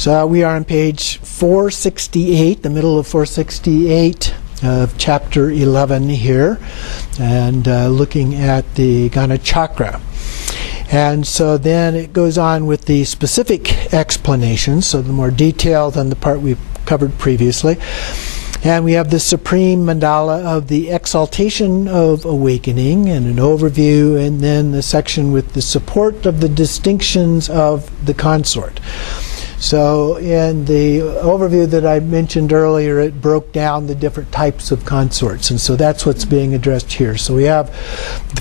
So we are on page 468, the middle of 468 of chapter 11 here, and looking at the ganachakra. And so then it goes on with the specific explanations, so the more detailed than the part we've covered previously. And we have the supreme mandala of the exaltation of awakening and an overview, and then the section with the support of the distinctions of the consort. So in the overview that I mentioned earlier, it broke down the different types of consorts, and so that's what's being addressed here. So we have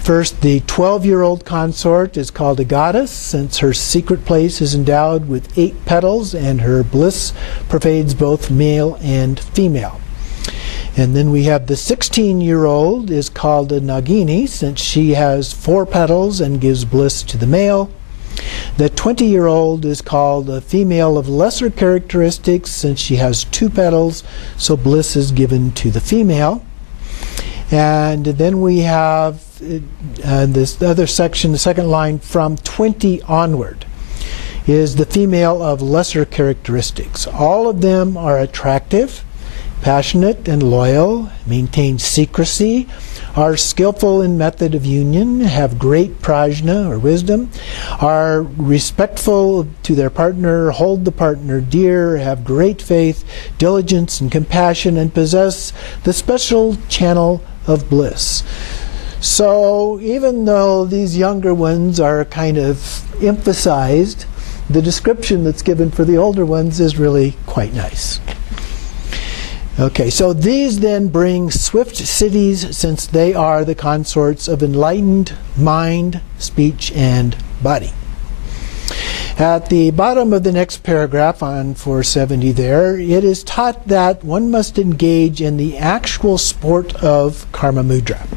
first the 12-year-old consort is called a goddess, since her secret place is endowed with 8 petals and her bliss pervades both male and female. And then we have the 16-year-old is called a nagini, since she has 4 petals and gives bliss to the male. The 20-year-old is called a female of lesser characteristics, since she has 2 petals, so bliss is given to the female. And then we have this other section, the second line, from 20 onward, is the female of lesser characteristics. All of them are attractive, passionate and loyal, maintain secrecy, are skillful in method of union, have great prajna or wisdom, are respectful to their partner, hold the partner dear, have great faith, diligence and compassion, and possess the special channel of bliss. So even though these younger ones are kind of emphasized, the description that's given for the older ones is really quite nice. Okay, so these then bring swift cities, since they are the consorts of enlightened mind, speech, and body. At the bottom of the next paragraph on 470 there, it is taught that one must engage in the actual sport of karma mudra.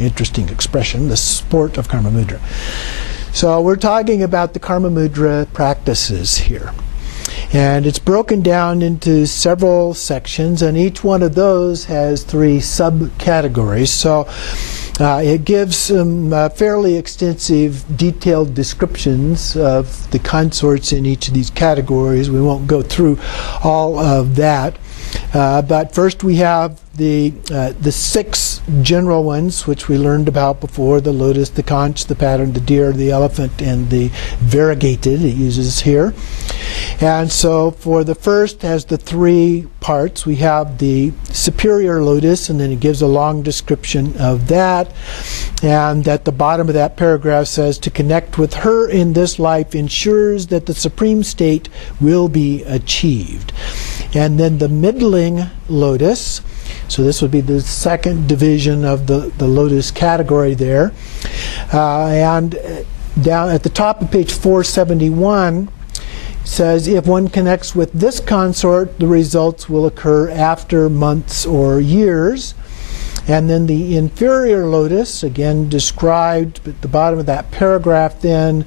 Interesting expression, the sport of karma mudra. So we're talking about the karma mudra practices here. And it's broken down into several sections, and each one of those has 3 subcategories. So it gives some fairly extensive, detailed descriptions of the consorts in each of these categories. We won't go through all of that. But first we have the 6 general ones, which we learned about before: the lotus, the conch, the pattern, the deer, the elephant, and the variegated it uses here. And so for the first has the 3 parts. We have the superior lotus, and then it gives a long description of that. And at the bottom of that paragraph says, to connect with her in this life ensures that the supreme state will be achieved. And then the middling lotus, so this would be the second division of the lotus category there. And down at the top of page 471 says, if one connects with this consort, the results will occur after months or years. And then the inferior lotus, again described at the bottom of that paragraph then,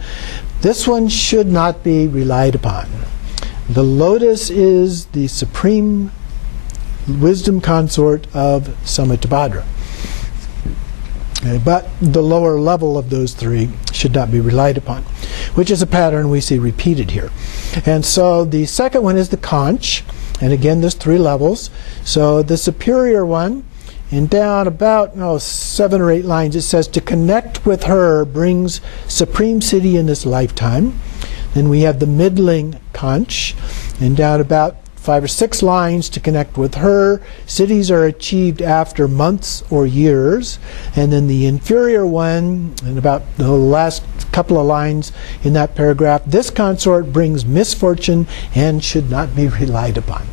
this one should not be relied upon. The lotus is the supreme wisdom consort of Samittabhadra. But the lower level of those 3 should not be relied upon, which is a pattern we see repeated here. And so the second one is the conch, and again there's 3 levels. So the superior one, and down about 7 or 8 lines, it says, to connect with her brings supreme siddhi in this lifetime. Then we have the middling conch, and down about 5 or 6 lines, to connect with her, siddhis are achieved after months or years. And then the inferior one, and about the last couple of lines in that paragraph, this consort brings misfortune and should not be relied upon.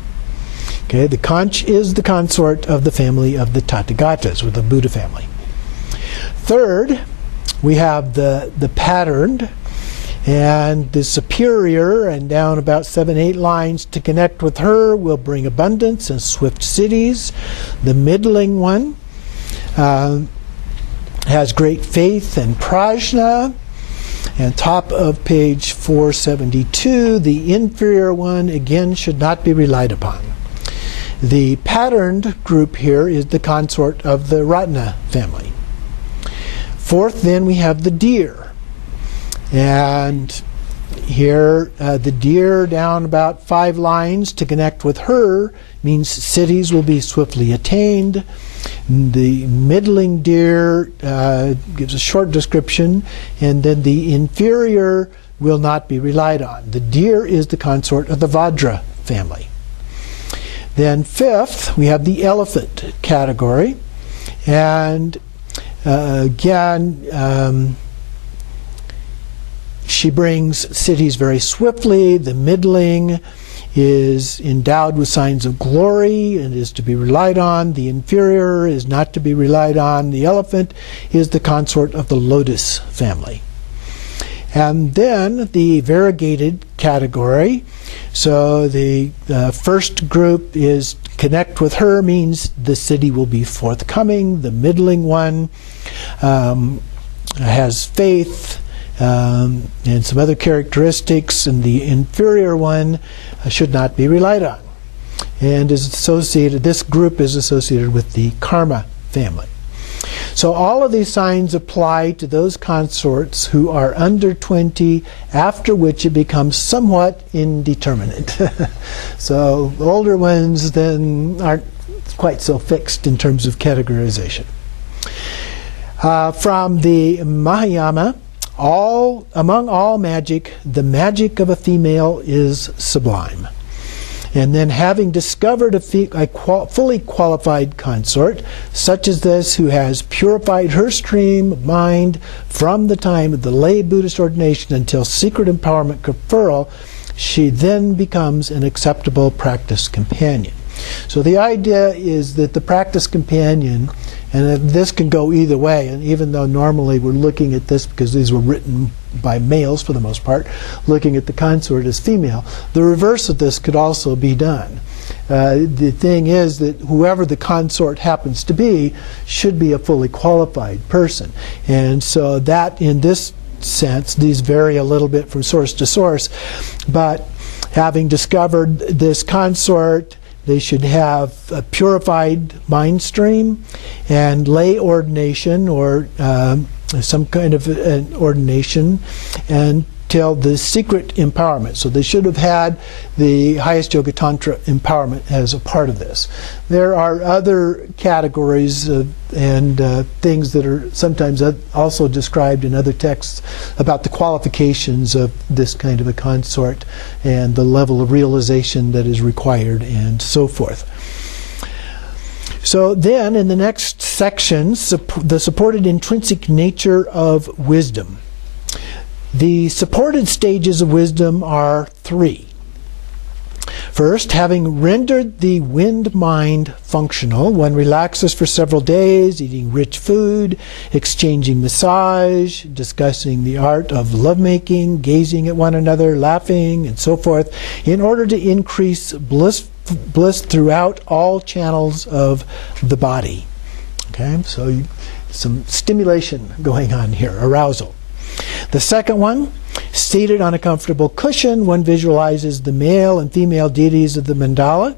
Okay, the conch is the consort of the family of the Tathagatas, or the Buddha family. Third, we have the patterned, and the superior, and down about 7, 8 lines, to connect with her will bring abundance and swift cities. The middling one has great faith and prajna. And top of page 472, the inferior one again should not be relied upon. The patterned group here is the consort of the Ratna family. Fourth, then we have the deer. And Here, the deer down about 5 lines to connect with her means cities will be swiftly attained. The middling deer gives a short description, and then the inferior will not be relied on. The deer is the consort of the Vajra family. Then 5th, we have the elephant category. And again, she brings cities very swiftly. The middling is endowed with signs of glory and is to be relied on. The inferior is not to be relied on. The elephant is the consort of the lotus family. And then the variegated category. So the first group is connect with her means the city will be forthcoming. The middling one has faith and some other characteristics, and the inferior one should not be relied on, and is associated. This group is associated with the karma family. So all of these signs apply to those consorts who are under 20, after which it becomes somewhat indeterminate. So older ones then aren't quite so fixed in terms of categorization. From the Mahayana, among all magic, the magic of a female is sublime. And then having discovered a fully qualified consort, such as this, who has purified her stream of mind from the time of the lay Buddhist ordination until secret empowerment conferral, she then becomes an acceptable practice companion. So the idea is that the practice companion, and this can go either way, and even though normally we're looking at this because these were written by males for the most part, looking at the consort as female, the reverse of this could also be done. The thing is that whoever the consort happens to be should be a fully qualified person. And so that, in this sense, these vary a little bit from source to source, but having discovered this consort, they should have a purified mind stream and lay ordination, or some kind of an ordination, until the secret empowerment. So they should have had the highest yoga tantra empowerment as a part of this. There are other categories and things that are sometimes also described in other texts about the qualifications of this kind of a consort and the level of realization that is required and so forth. So then in the next section, the supported intrinsic nature of wisdom. The supported stages of wisdom are 3. First, having rendered the wind mind functional, one relaxes for several days, eating rich food, exchanging massage, discussing the art of lovemaking, gazing at one another, laughing, and so forth, in order to increase bliss throughout all channels of the body. Okay, so some stimulation going on here, arousal. The second one, seated on a comfortable cushion, one visualizes the male and female deities of the mandala,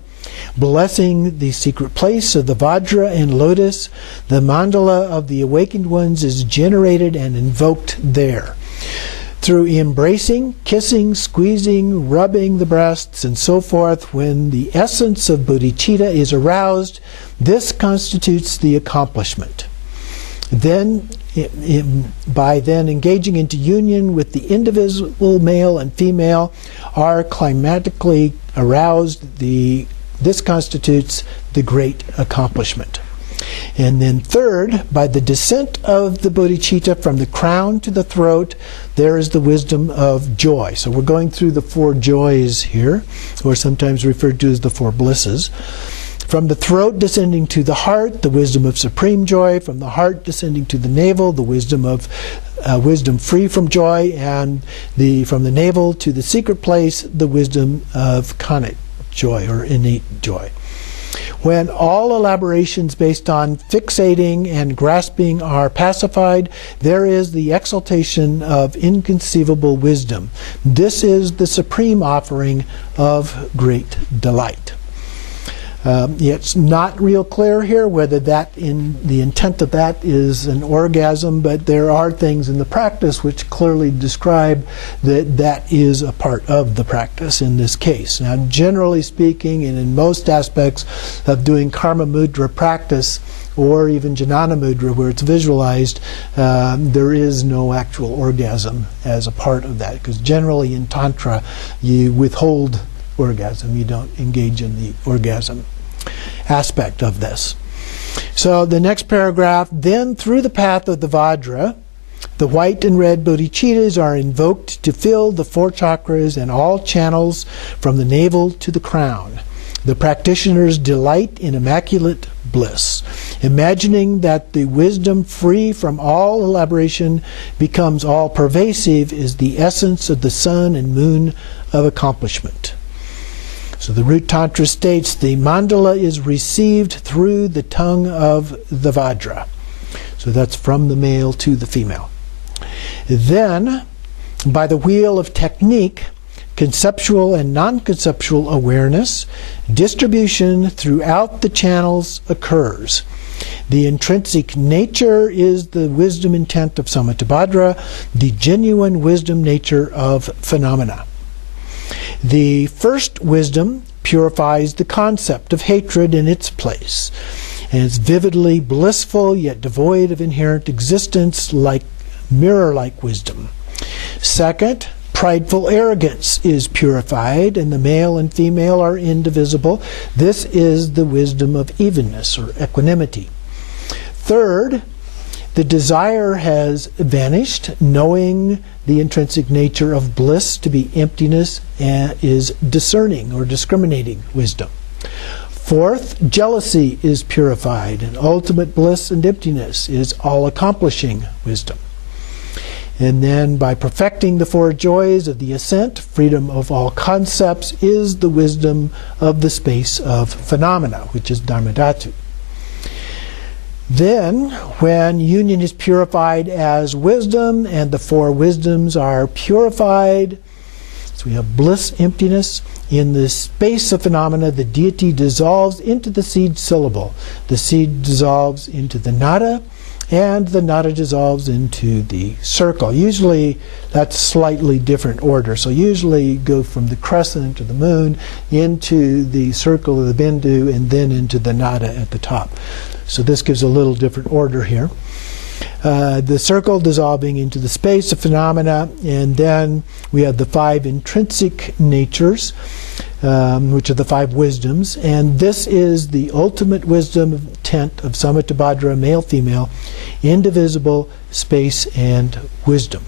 blessing the secret place of the Vajra and Lotus. The mandala of the awakened ones is generated and invoked there. Through embracing, kissing, squeezing, rubbing the breasts, and so forth, when the essence of bodhicitta is aroused, this constitutes the accomplishment. Then, by then engaging into union with the indivisible male and female, are climatically aroused. This constitutes the great accomplishment. And then third, by the descent of the bodhicitta from the crown to the throat, there is the wisdom of joy. So we're going through the 4 joys here, or sometimes referred to as the 4 blisses. From the throat descending to the heart, the wisdom of supreme joy. From the heart descending to the navel, the wisdom of wisdom free from joy. And from the navel to the secret place, the wisdom of khanat joy, or innate joy. When all elaborations based on fixating and grasping are pacified, there is the exaltation of inconceivable wisdom. This is the supreme offering of great delight. It's not real clear here whether that the intent of that is an orgasm, but there are things in the practice which clearly describe that that is a part of the practice in this case. Now, generally speaking, and in most aspects of doing karma mudra practice, or even jnana mudra where it's visualized, there is no actual orgasm as a part of that, because generally in Tantra you withhold orgasm. You don't engage in the orgasm aspect of this. So the next paragraph, then through the path of the Vajra, the white and red bodhicittas are invoked to fill the 4 chakras and all channels from the navel to the crown. The practitioners delight in immaculate bliss, imagining that the wisdom free from all elaboration becomes all-pervasive is the essence of the sun and moon of accomplishment. So the root Tantra states the mandala is received through the tongue of the Vajra. So that's from the male to the female. Then, by the wheel of technique, conceptual and non-conceptual awareness, distribution throughout the channels occurs. The intrinsic nature is the wisdom intent of Samattabhadra, the genuine wisdom nature of phenomena. The first wisdom purifies the concept of hatred in its place, and it's vividly blissful yet devoid of inherent existence, like mirror-like wisdom. Second, prideful arrogance is purified, and the male and female are indivisible. This is the wisdom of evenness or equanimity. Third, the desire has vanished, knowing the intrinsic nature of bliss to be emptiness is discerning or discriminating wisdom. Fourth, jealousy is purified, and ultimate bliss and emptiness is all-accomplishing wisdom. And then by perfecting the 4 joys of the ascent, freedom of all concepts is the wisdom of the space of phenomena, which is Dharmadhatu. Then, when union is purified as wisdom and the 4 wisdoms are purified, so we have bliss, emptiness, in the space of phenomena, the deity dissolves into the seed syllable. The seed dissolves into the nada, and the nada dissolves into the circle. Usually that's slightly different order. So usually you go from the crescent to the moon into the circle of the bindu and then into the nada at the top. So this gives a little different order here. The circle dissolving into the space of phenomena, and then we have the 5 intrinsic natures, which are the 5 wisdoms, and this is the ultimate wisdom intent of Samattabhadra, male, female, indivisible, space, and wisdom.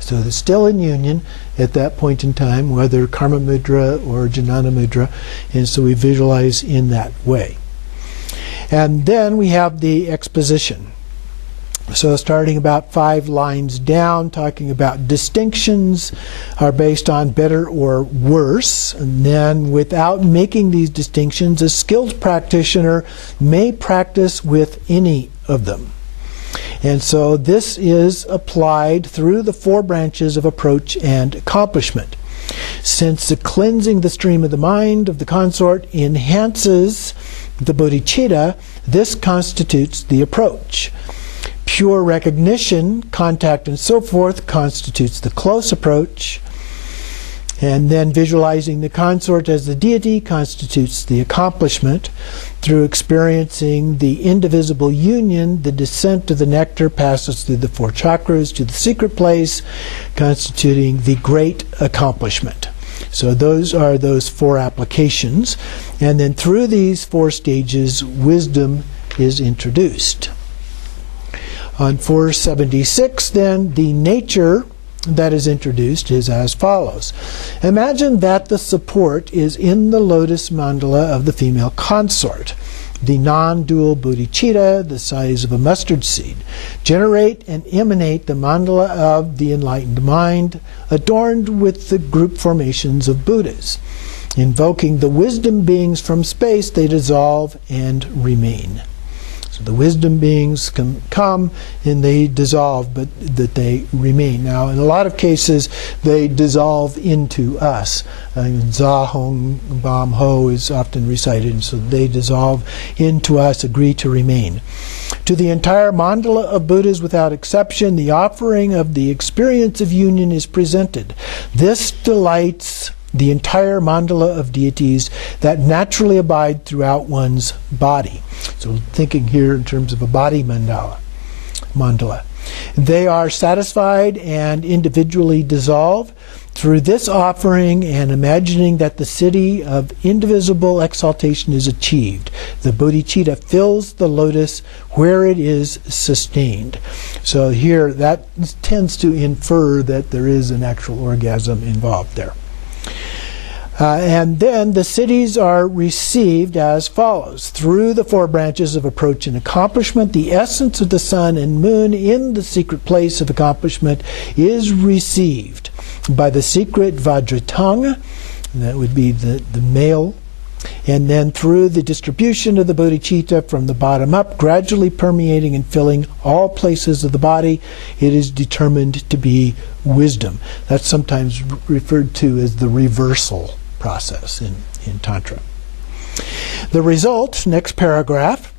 So they're still in union at that point in time, whether karma mudra or jnana mudra, and so we visualize in that way. And then we have the exposition. So starting about 5 lines down, talking about distinctions are based on better or worse. And then without making these distinctions, a skilled practitioner may practice with any of them. And so this is applied through the 4 branches of approach and accomplishment. Since the cleansing the stream of the mind of the consort enhances the bodhicitta, this constitutes the approach. Pure recognition, contact, and so forth constitutes the close approach. And then visualizing the consort as the deity constitutes the accomplishment. Through experiencing the indivisible union, the descent of the nectar passes through the 4 chakras to the secret place, constituting the great accomplishment. So those are those 4 applications. And then through these 4 stages, wisdom is introduced. On 476, then, the nature that is introduced is as follows. Imagine that the support is in the lotus mandala of the female consort, the non-dual bodhicitta, the size of a mustard seed. Generate and emanate the mandala of the enlightened mind, adorned with the group formations of Buddhas. Invoking the wisdom beings from space, they dissolve and remain. So the wisdom beings can come and they dissolve, but that they remain. Now, in a lot of cases, they dissolve into us. Za Hong Bam Ho is often recited, and so they dissolve into us, agree to remain. To the entire mandala of Buddhas without exception, the offering of the experience of union is presented. This delights the entire mandala of deities that naturally abide throughout one's body. So thinking here in terms of a body mandala. They are satisfied and individually dissolve. Through this offering and imagining that the city of indivisible exaltation is achieved, the bodhicitta fills the lotus where it is sustained. So here that tends to infer that there is an actual orgasm involved there. And then the cities are received as follows. Through the four branches of approach and accomplishment, the essence of the sun and moon in the secret place of accomplishment is received by the secret Vajratanga, that would be the male, and then through the distribution of the bodhicitta from the bottom up, gradually permeating and filling all places of the body, it is determined to be wisdom. That's sometimes referred to as the reversal process in Tantra. The result, next paragraph,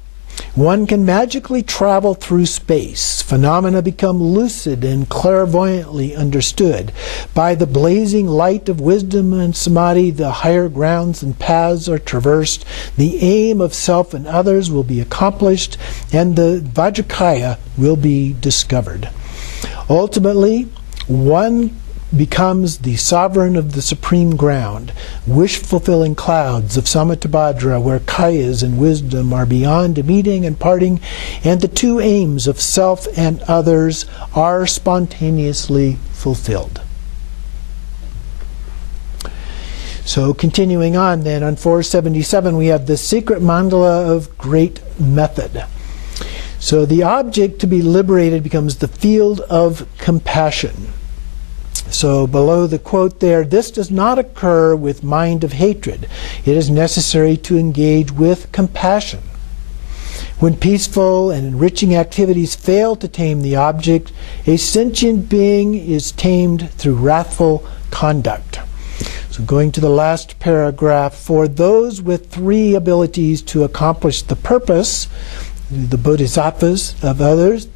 one can magically travel through space. Phenomena become lucid and clairvoyantly understood. By the blazing light of wisdom and samadhi, the higher grounds and paths are traversed. The aim of self and others will be accomplished, and the Vajrakaya will be discovered. Ultimately, one becomes the sovereign of the supreme ground, wish-fulfilling clouds of Samattabhadra, where kayas and wisdom are beyond meeting and parting, and the two aims of self and others are spontaneously fulfilled. So continuing on then, on 477 we have the secret mandala of great method. So the object to be liberated becomes the field of compassion. So below the quote there, this does not occur with mind of hatred. It is necessary to engage with compassion. When peaceful and enriching activities fail to tame the object, a sentient being is tamed through wrathful conduct. So going to the last paragraph, for those with three abilities to accomplish the purpose, the bodhisattvas of others,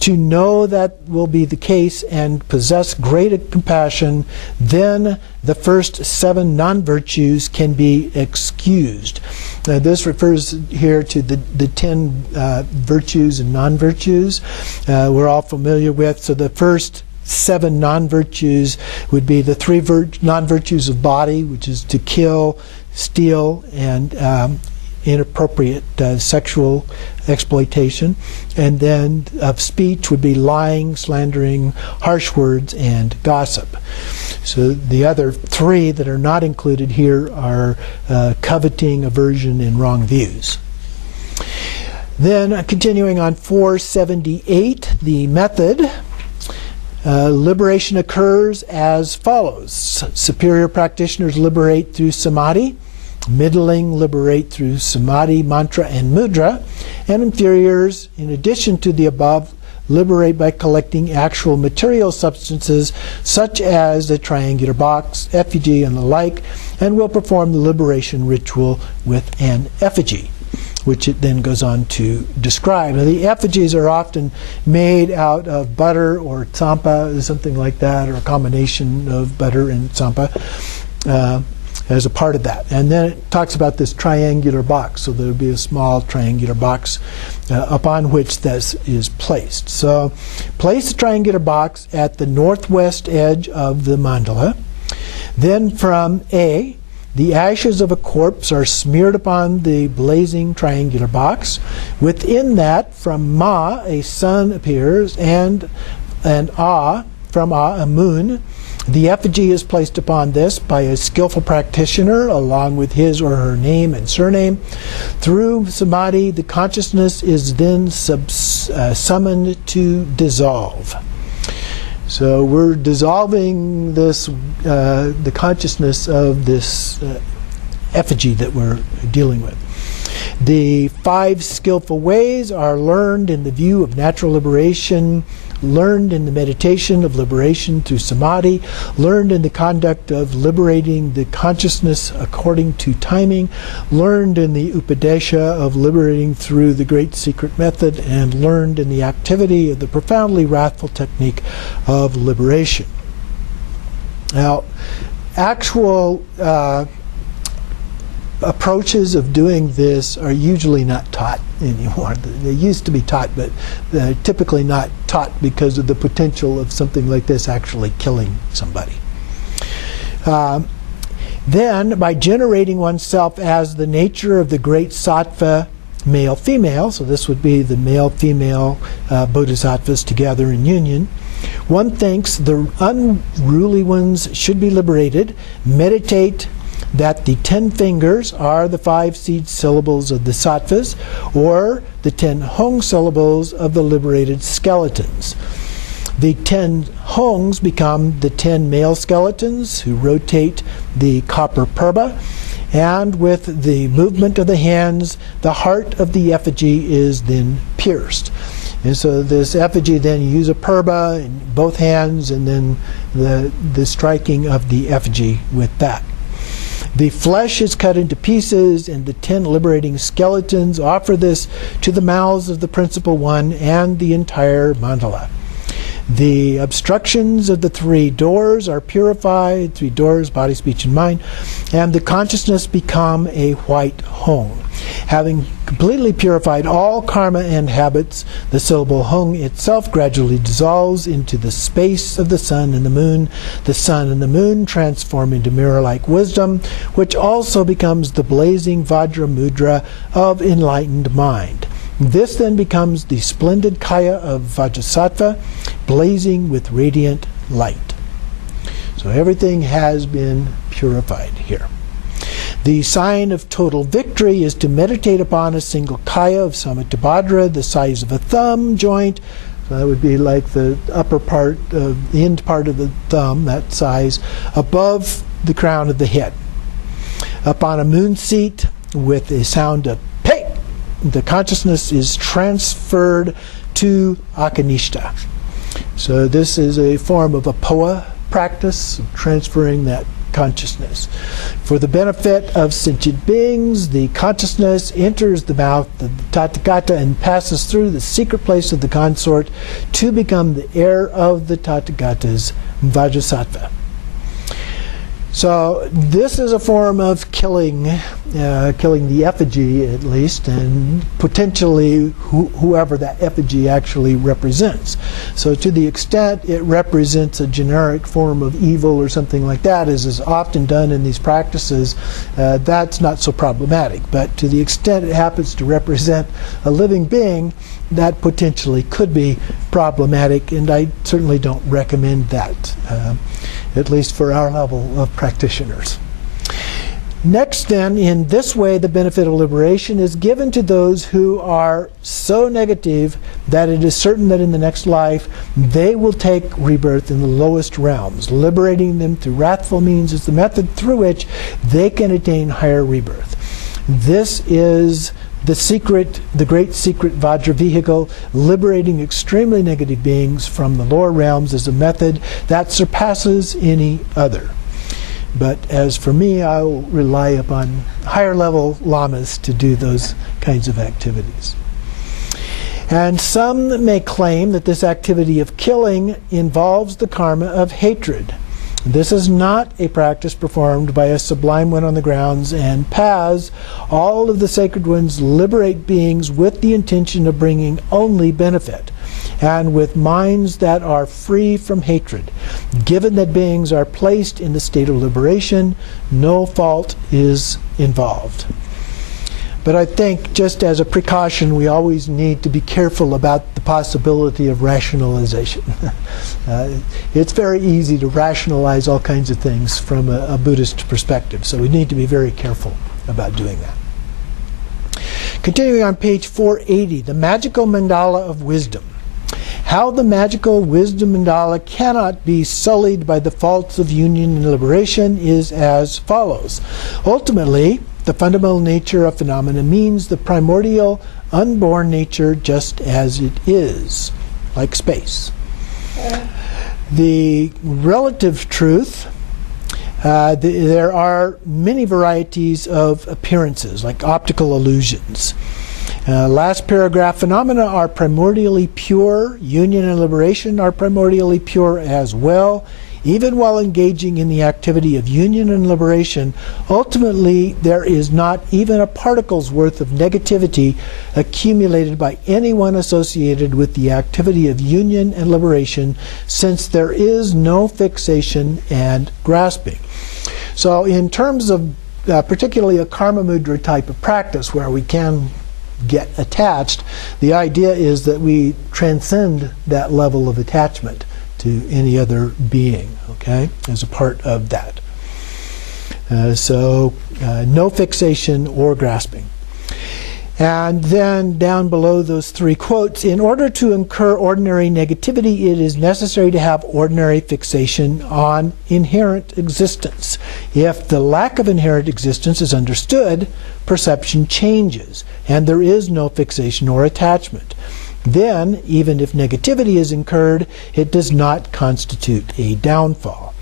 to know that will be the case and possess great compassion, then the first 7 non-virtues can be excused. Now this refers here to the 10 virtues and non-virtues we're all familiar with. So the first 7 non-virtues would be the 3 non-virtues of body, which is to kill, steal, and inappropriate sexual exploitation, and then of speech would be lying, slandering, harsh words, and gossip. So the other 3 that are not included here are coveting, aversion, and wrong views. Then continuing on 478, the method. Liberation occurs as follows. Superior practitioners liberate through samadhi, middling liberate through samadhi, mantra, and mudra, and inferiors, in addition to the above, liberate by collecting actual material substances such as the triangular box, effigy, and the like, and will perform the liberation ritual with an effigy, which it then goes on to describe. Now, the effigies are often made out of butter or tsampa, something like that, or a combination of butter and tsampa as a part of that. And then it talks about this triangular box. So there will be a small triangular box upon which this is placed. So place the triangular box at the northwest edge of the mandala. Then from A, the ashes of a corpse are smeared upon the blazing triangular box. Within that, from Ma, a sun appears, and from A, a moon. The effigy is placed upon this by a skillful practitioner along with his or her name and surname. Through samadhi, the consciousness is then summoned to dissolve. So we're dissolving this, the consciousness of this effigy that we're dealing with. The 5 skillful ways are learned in the view of natural liberation, learned in the meditation of liberation through samadhi, learned in the conduct of liberating the consciousness according to timing, learned in the upadesha of liberating through the great secret method, and learned in the activity of the profoundly wrathful technique of liberation. Now, actual approaches of doing this are usually not taught anymore. They used to be taught, but they're typically not taught because of the potential of something like this actually killing somebody. Then, by generating oneself as the nature of the great sattva male-female, so this would be the male-female bodhisattvas together in union, one thinks the unruly ones should be liberated, meditate that the 10 fingers are the 5 seed syllables of the sattvas, or the 10 hong syllables of the liberated skeletons. The 10 hongs become the 10 male skeletons who rotate the copper purba, and with the movement of the hands, the heart of the effigy is then pierced. And so this effigy, then you use a purba in both hands, and then the striking of the effigy with that. The flesh is cut into pieces, and the 10 liberating skeletons offer this to the mouths of the principal one and the entire mandala. The obstructions of the 3 doors are purified, 3 doors, body, speech, and mind, and the consciousness become a white hong. Having completely purified all karma and habits, the syllable hong itself gradually dissolves into the space of the sun and the moon. The sun and the moon transform into mirror-like wisdom, which also becomes the blazing Vajra mudra of enlightened mind. This then becomes the splendid kaya of Vajrasattva, blazing with radiant light. So everything has been purified here. The sign of total victory is to meditate upon a single kaya of Samattabhadra, the size of a thumb joint. So that would be like the upper part, the end part of the thumb, that size, above the crown of the head. Upon a moon seat with a sound of pei, the consciousness is transferred to Akanishta. So this is a form of a poa practice, transferring that consciousness. For the benefit of sentient beings, the consciousness enters the mouth of the Tathagata and passes through the secret place of the consort to become the heir of the Tathagata's Vajrasattva. So this is a form of killing the effigy, at least, and potentially whoever that effigy actually represents. So to the extent it represents a generic form of evil or something like that, as is often done in these practices, that's not so problematic. But to the extent it happens to represent a living being, that potentially could be problematic, and I certainly don't recommend that. At least for our level of practitioners. Next then, in this way, the benefit of liberation is given to those who are so negative that it is certain that in the next life they will take rebirth in the lowest realms. Liberating them through wrathful means is the method through which they can attain higher rebirth. This is the secret, the great secret Vajra vehicle, liberating extremely negative beings from the lower realms, is a method that surpasses any other. But as for me, I will rely upon higher level lamas to do those kinds of activities. And some may claim that this activity of killing involves the karma of hatred. This is not a practice performed by a sublime one on the grounds, and paths, all of the sacred ones liberate beings with the intention of bringing only benefit, and with minds that are free from hatred. Given that beings are placed in the state of liberation, no fault is involved. But I think, just as a precaution, we always need to be careful about the possibility of rationalization. It's very easy to rationalize all kinds of things from a Buddhist perspective, so we need to be very careful about doing that. Continuing on page 480, the magical mandala of wisdom. How the magical wisdom mandala cannot be sullied by the faults of union and liberation is as follows. Ultimately, the fundamental nature of phenomena means the primordial, unborn nature just as it is, like space. The relative truth, there are many varieties of appearances, like optical illusions. Last paragraph, phenomena are primordially pure. Union and liberation are primordially pure as well. Even while engaging in the activity of union and liberation, ultimately there is not even a particle's worth of negativity accumulated by anyone associated with the activity of union and liberation, since there is no fixation and grasping. So in terms of particularly a karma mudra type of practice where we can get attached, the idea is that we transcend that level of attachment to any other being, okay, as a part of that. So no fixation or grasping. And then down below those three quotes, in order to incur ordinary negativity, it is necessary to have ordinary fixation on inherent existence. If the lack of inherent existence is understood, perception changes, and there is no fixation or attachment. Then, even if negativity is incurred, it does not constitute a downfall.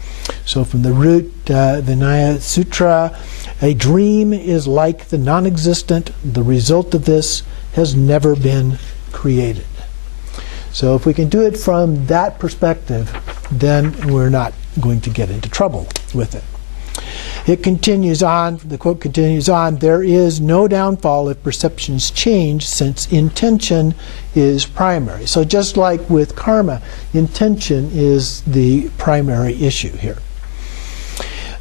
So from the root Vinaya Sutra, a dream is like the non-existent. The result of this has never been created. So if we can do it from that perspective, then we're not going to get into trouble with it. It continues on, the quote continues on, there is no downfall if perceptions change, since intention is primary. So just like with karma, intention is the primary issue here.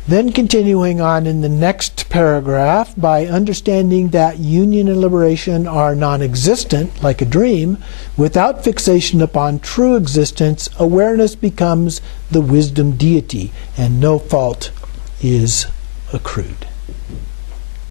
Then continuing on in the next paragraph, by understanding that union and liberation are non-existent, like a dream, without fixation upon true existence, awareness becomes the wisdom deity, and no fault is accrued.